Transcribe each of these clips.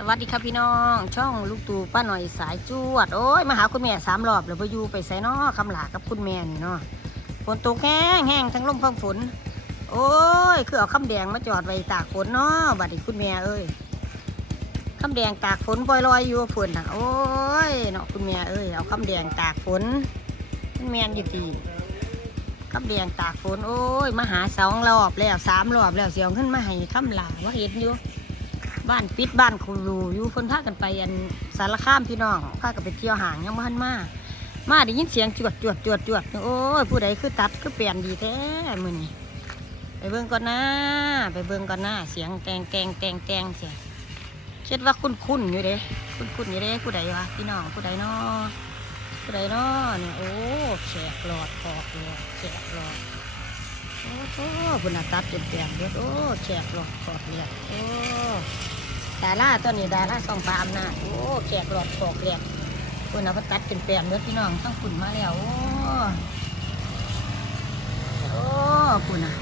สวัสดีครับพี่น้อง ช่องลูกตูป้าหน่อยสายจวด โอ้ยมาหาคุณแม่สามรอบแล้วพออยู่ไปใส่นอคำหลากับคุณแม่นี่เนาะฝนตกแห้งแห้งทั้งลมทั้งฝน โอ้ยคือเอาคำแดงมาจอดไว้ตากฝนเนาะบัดนี้คุณแม่เอ้ยคำแดงตากฝนปล่อยลอยอยู่ฝนน่ะโอ้ยเนาะคุณแม่เอ้ยเอาคำแดงตากฝนคุณแม่อยู่ตีคำแดงตากฝนโอ้ยมาหาสองรอบแล้วสามรอบแล้วเสียงขึ้นมาให้คำหลาว่าเห็นอยู่ บ้านปิดบ้านครูอยู่คนพากันไปอันสารคามพี่น้องพากันไปเที่ยวห่างยังบ้านมามาได้ยินเสียงจวดจวดจวดจวดโอ้ยผู้ใดคือตัดคือเปลี่ยนดีแท้มือนี่ไปเบิ่งก่อนนะไปเบิ่งก่อนนะเสียงแตงแตงแตงแตงเสียคิดว่าคุ้นคุ้นอยู่เด้คุ้นคุ้นอยู่เด้ผู้ใดวะพี่น้องผู้ใดน้อผู้ใดน้อเนี่ยโอ้แขกหลอดคอกหลอดแขกหลอดโอ้โหคุณน่ะตัดจนเปลี่ยนเบิดโอ้แขกหลอดคอกเลยโอ้ ดาราตัวนี้ดาราสองปลาอำนาจโอ้แขกหลอดฟอกแหลกคนเอาไปตัดเป็นแปลนเลือพี่น้องต้องขุนมาแล้วโอ้โอ้คุณอะ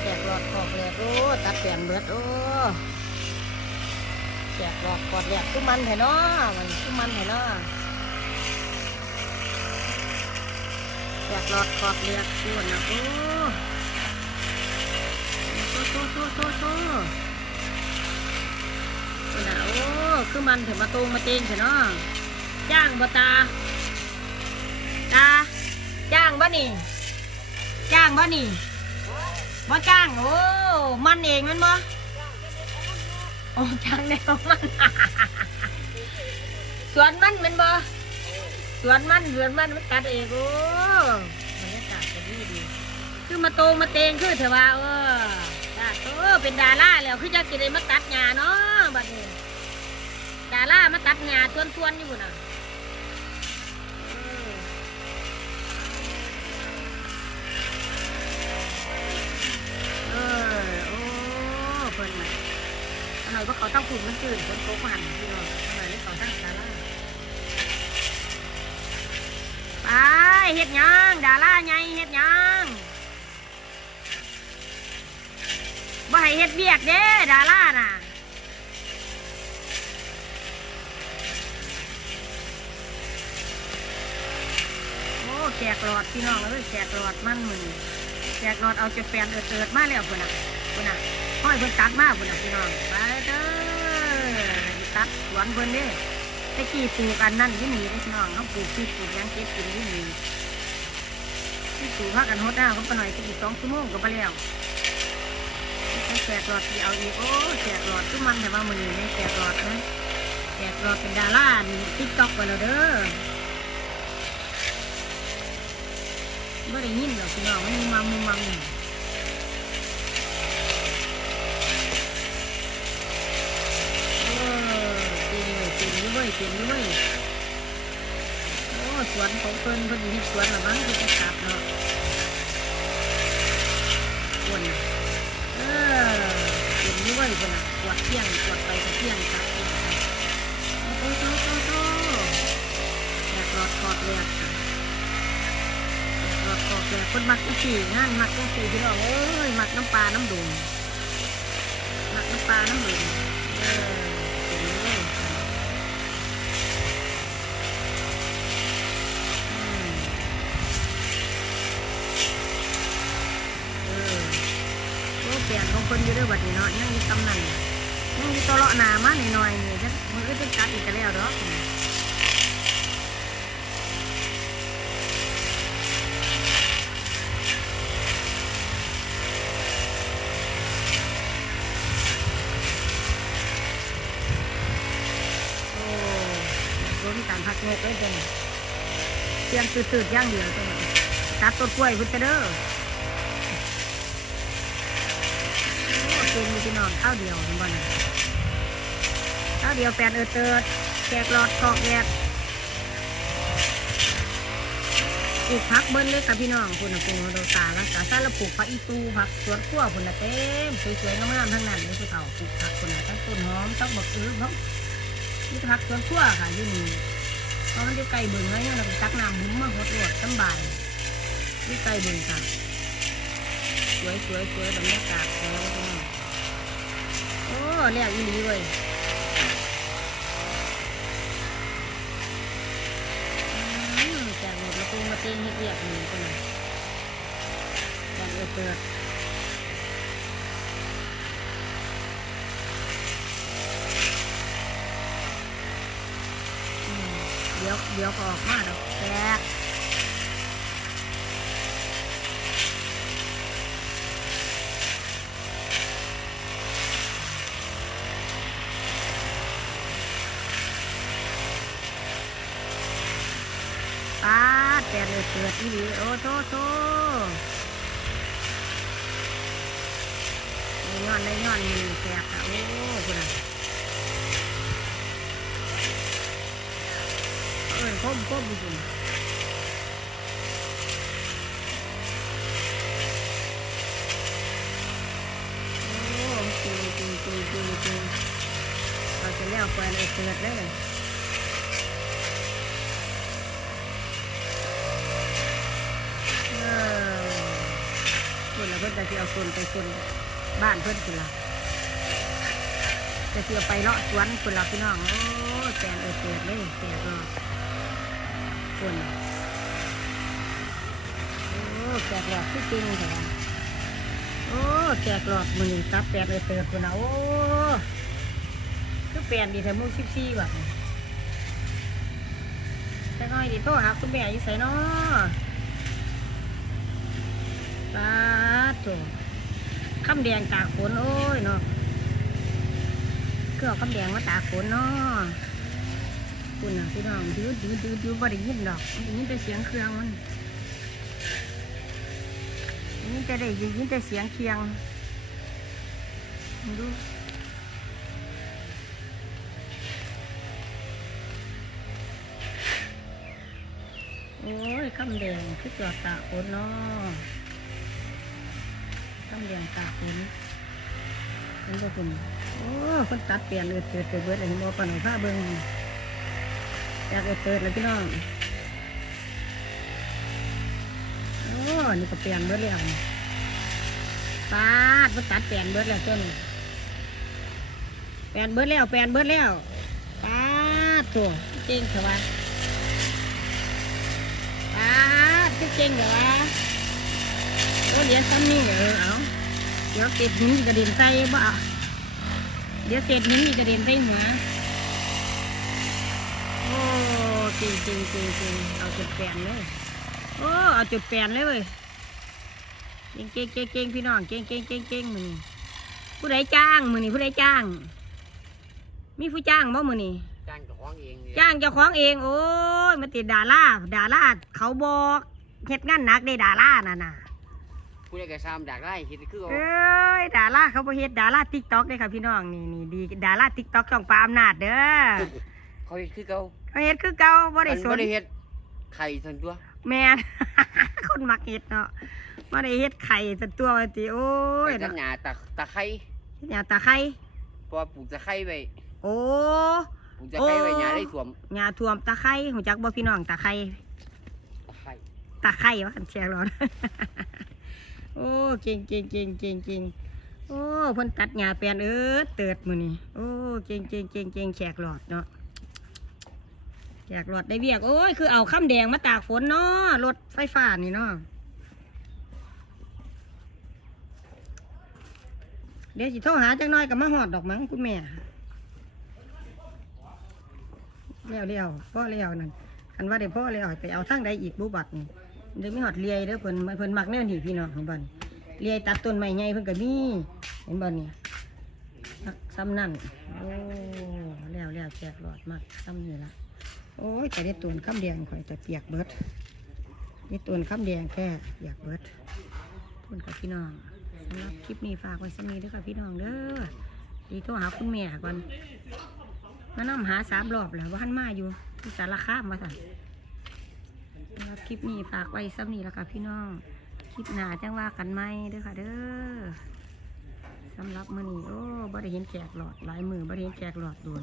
แขกหลอดฟอกแหลกโอ้ตัดแปลนเบิดโอ้แขกหลอดฟอกแหลกคือมันเถอะเนาะมันคือมันเถอะเนาะแขกหลอดฟอกแหลกคุณนะโอ้ โตโตโตโตโตนี่นะโอ้คือมันถึงมาตูงมาเตงเถอะเนาะจ้างบ่ตาตาจ้างบ่นี่จ้างบ่นี่บ่จ้างโอ้มันเองมันบ่โอ้จ้างแนวมันสวนมันมันบ่สวนมันสวนมันมันตัดเองโอ้บรรยากาศก็ดีดีคือมาโตงมาเตงคือเถอะว่าเออ เป็นดาราแล้วคือจะกินได้มาตัดหญ้าเนาะบัดนี้ดารามาตัดหญ้าทวนๆอยู่น่ะเออโอ้เพิ่นน่ะทำไมว่าเขาต้องผูกมันจืดคนโตกหันพี่น้องทำไมไม่เขาตั้งดาราไปเฮ็ดยังดาราไงเฮ็ดยัง บ่ให้ เฮ็ดเบียกเด้ดาราน่ะโอ้แจกหลอดพี่น้องเอ้ยแจกหลอดมันมือนแจกหลอดเอาจะแฟนเออเติดมาแล้วพุ่นน่ะพุ่นน่ะห้อยเพิ่นตัดมาพุ่นน่ะพี่น้องไปเด้อตัดสวนเพิ่นเด้ตะกี้ปลูกอันนั่นที่นี่พี่น้องเขาปลูกที่ปลูกยังเก็บกินที่นี่ที่ปลูกพักกันโหดหน้าเขาไปหน่อยจะอีกสองชั่วโมงก็ไปแล้ว แจกหลอดที่เอาอีกโอ้แจกหลอดคือมันแต่ว่ามือนี่แจกหลอดนะแจกหลอดเป็นดาราติ๊กต็อกไปแล้วเด้อไม่ได้ยินหรอกพี่น้องมันมีมัมมีมัมโอ้เก่งเลยเก่งอยู่เว้ยเก่งอยู่เว้ยโอ้สวนของเพิ่นเพิ่นอยู่ที่สวนละมั้งที่จะกลับเนาะคนน่ะ เออเห็นด้วยคนน่ะกวดเที่ยงกวดไปก็เที่ยงครับเที่ยงครับโอ้โตโตโตแจกหลอดกอดแหลกค่ะแจกหลอดกอดแหลกคนมักอีสี่งานมักอีสี่พี่น้องเอ้ยมักน้ำปลาน้ำดุงมักน้ำปลาน้ำดุงเออเห็นด้วยอืมเออ โอ้เปลี่ยนของคนอยู่ด้วยบัดนี้เนาะยังอยู่ตำนั่นยังอยู่ตอเลาะหนามาหน่อยๆนี่จะมือก็จะกัดอีกแล้วดอกโอ้รู้มีการพักงกเลยจังเตรียมตืดๆย่างเดียวจังตัดต้นกล้วยพุ่นจะเด้อ เก่งอยู่พี่น้องข้าวเดียวเห็นบ่น่ะข้าวเดียวแปดเออเติดแจกหลอดกอกแยกปลูกผักเบิ้ลเลยค่ะพี่น้องคุณนะปลูกโดตาแล้วกาซาแล้วปลูกผักอีตูผักสวนครัวคุณน่ะเต็มสวยๆงามๆทั้งนั้นเลยผู้เฒ่าปลูกผักคุณนะทั้งต้นหอมทั้งบักอื้อเนาะนี่ผักสวนครัวค่ะยู่นี่เพราะมันอยู่ไกลเบิ่งเลยเนี่ยเราไปตักน้ำบุ้มมาหดรวดสบายอยู่ไกลเบิ่งค่ะ สวยสวยสวยบรรยากาศสวย โอ้แล้วอีหลีเว้ยอืมแจกหมดแล้วกูมาเต้นให้เรียกหนึ่งคนน่ะแจกเออเปิดอืมเดี๋ยวเดี๋ยวก็ออกมาดอกแจก ป้าด แปดเลยเปิดอีหลีโอ้โทโทในย้อนในย้อนมันแตกอะโอ้คุณอะเอ้ยคมคมจริงโอ้จริงจริงจริงจริงจริงเราจะเลี้ยวไปเลยเปิดเลย เออคนละ เพิ่นแต่ที่เอาคนไปคนบ้านเพิ่นคนละแต่ที่เอาไปเลาะสวนคนละพี่น้องโอ้แจงเออเปิดเลยแจกก็คนโอ้แจกหลอดที่จริงแถวโอ้แจกหลอดมือครับแปดเลยเปิดคนละโอ้คือเปลนดีแต่มูสิบสี่บาทแต่น้อยดีโตหาคุณแม่อยู่ใส่นาะ ปลาแดงตากฝนโอ้ยเนาะเก็เอาคำแดงมาตากฝนเนาะคุณน่ะพี่น้องดื้อดื้อดื้อดื้อบ่ได้ยินดอกได้ยินแต่เสียงเครื่องมันได้ยินแต่ได้ยินแต่เสียงเคียงดูโอ้ยคำแดงคือจอดตากฝนเนาะ ต้องเลี้ยงตากฝนเห็นบ่คุณโอ้คนตัดเปลี่ยนเลยเกิดเกิดเบิดเลยเห็นบ่ปานไหนผ้าเบิ่งอยากเกิดเกิดเลยพี่น้องโอ้นี่ก็เปลี่ยนเบิดแล้วปาดมันตัดเปลี่ยนเบิดแล้วต้นเปลี่ยนเบิดแล้วเปลี่ยนเบิดแล้วปาดตัวเก่งเถอะวะปาดเก่งเถอวะ เดี๋ยวซ้ำนี่เออเอาเดี๋ยวเศษหินกระเด็นใส่บ่เอาเดี๋ยวเศษหินกระเด็นใส่หัวโอ้จริงจริงจริงจริงเอาจุดแปนเลยโอ้เอาจุดแปนเลยเว้ยเก่งเก่งเก่งเก่งพี่น้องเก่งเก่งเก่งเก่งมือนี่ผู้ใดจ้างมือนี่ผู้ใดจ้าง มีผู้จ้างบ่มือนี่จ้างเจ้าของเองจ้างเจ้าของเองโอ้ยมาติดดาราดาราเขาบอกเฮ็ดงานหนักได้ดาราน่ะน่ะ ผู้ใดก็ซ้ำดักได้เฮ็ดคือเอาเอ้ยดาราเขาบ่เฮ็ดดาราติ๊กต็อกเด้อค่ะพี่น้องนี่นี่ดีดาราติ๊กต็อกช่องปลาอำนาจเด้อเขาเฮ็ดคือเขาเขาเฮ็ดคือเก่าบ่ได้มันสบ่นได้เฮ็ดไข่สันตัวแม่นคนมักเฮ็ดเนาะบ่ได้เฮ็ดไข่สันตัวว่าติโอ้ยไปตัดหญ้าตะตะไคร้เฮ็ดหยังตาไข่เพราะว่าปลูกตะไคร้ไว้โอ้ปลูกตะไคร้ไว้โอ้หญ้าได้ท่วมหญ้าท่วมตาไข่หูจักบ่พี่น้องตาไข่ตะไคร้ตาไข่ว่าคันแชร์รอดโอ้เก่งเก่งเก่งเก่งเก่งโอ้เพิ่นตัดหญ้าแปลนเอิดเติดมือนี้โอ้เก่งเก่งเก่งเก่งแขกหลอดเนาะแจกรถได้เวียกโอ้ยคือเอาข้ามแดงมาตากฝนเนาะรถไฟฟ้านี่เนาะเดี๋ยวสิโทรหาจังน้อยกับมาหอดดอกมั้งคุณแม่เลี้ยวเลี้ยวพ่อเลี้ยวนั่นคันว่าเดี๋ยวพ่อเลี้ยวไปเอาทั้งใดอีกบุบัตนี่ เดี๋ยวมีหอดเลียเด้อเพิ่นเพิ่นมักแน่นี่พี่น้องเห็นบ่นเลียตัดต้นไม้ใหญ่เพิ่นก็มีเห็นบ่นี่ซ้ำนั่นโอ้แล้วแล้วแจกหลอดมักซ้ำนี่ละโอ้ยแต่ได้ตัวข้ามแดงข่อยแต่เปียกเบิดได้ตัวข้ามแดงแค่เปียกเบิดพูดกับพี่น้องสำหรับคลิปนี้ฝากไว้สมีเด้วยค่ะพี่น้องเด้อดีโทรหาคุณแม่ก่อนมานำหาสามรอบแล้วว่าท่านมาอยู่ที่สารคามมาสั่น สำหรับคลิปนี้ฝากไว้สมีแล้วค่ะพี่น้อง คลิปหน้าจังว่ากันไหมเด้อค่ะเด้อสำหรับมื้อนี้โอ้บ่ได้เห็นแขกหลอดหลายมือบ่ได้เห็นแขกหลอดโดน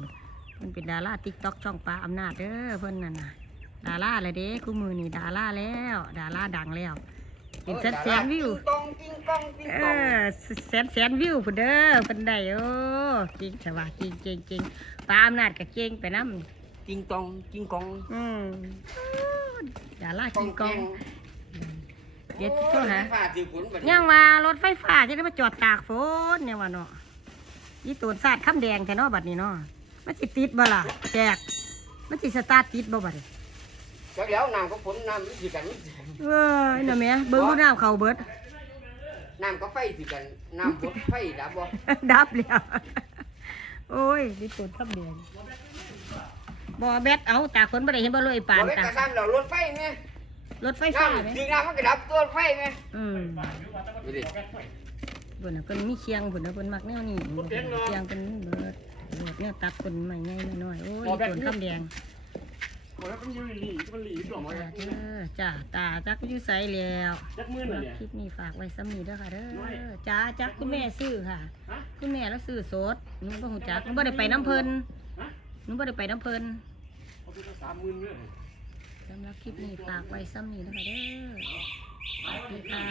เพิ่นเป็นดาราติ๊กต็อกช่องปลาอำนาจเด้อเพิ่นนั่นน่ะดาราอะไรเด้คู่มือนี่ดาราแล้ว ดาราดังแล้วเป็นแสนแสนวิวตองกิ้งกองกิ้งเอกองอแสนแสนวิวพุ่นเด้อเพิ่นได้โอ้เก่งใช่ว่าเก่งเก่งเก่งปลาอำนาจก็เก่งไปนำกิ้งตองกิ้งกอง อืม ดารากิงกองเดี๋ยวโทรหาฟ้าสิฝนบัดนี้ยังว่ารถไฟฟ้าจะได้มาจอดตากฝนเนี่ยว่าเนาะยี่ตูนซาดข้ามแดงแท้เนาะบัดนี้เนาะมันสิติดบ่ล่ะแจกมันสิสตาร์ทติดบ่บัดนี้จักแล้วน้ำก็ฝนน้ำมันสิกันมันสิเอ้ยน่ะแม่เบิ่งดูน้ำเขาเบิด น้ำก็ไฟสิกันน้ำบดไฟดับบ่ ดับแล้ว โอ้ยนี่ตูนข้ามแดง บ่แบตเอาตากฝนบ่ได้เห็นบ่เลยปานบ่ได้ตากระซ้ำแล้วรถไฟแม่รถไฟฟ้าไหมน้ำถึงน้ำมันก็ดับตัวรถไฟแม่อืมดูดิเพิ่นน่ะเพิ่นมีเคียงเพิ่นน่ะเพิ่นมักแนวนี้เคียงเพิ่นเบิดเบิดแนวตัดเพิ่นใหม่ใหญ่น้อยๆโอ้ยตูนข้ามแดงโอ้ยมันอยู่หลีมันหลีหรอมั้งจ้าเด้อจ้าตาจักอยู่ใสแล้วจักมื่นเลยเนี่ยคลิปนี้ฝากไว้ซ้ำนี้เด้อค่ะเด้อจ้าจักคุณแม่ซื้อค่ะฮะคุณแม่แล้วซื้อสดหนูบ่ฮู้จักหนูบ่ได้ไปน้ำเพิ่นฮะห นุ้บ่ได้ไปน้ำเพลินเสามหมื่นเลยสำหรับคลิปนี้ฝากไว้ซ้ำนี้นะคะเด้อสวัสดีค่ะ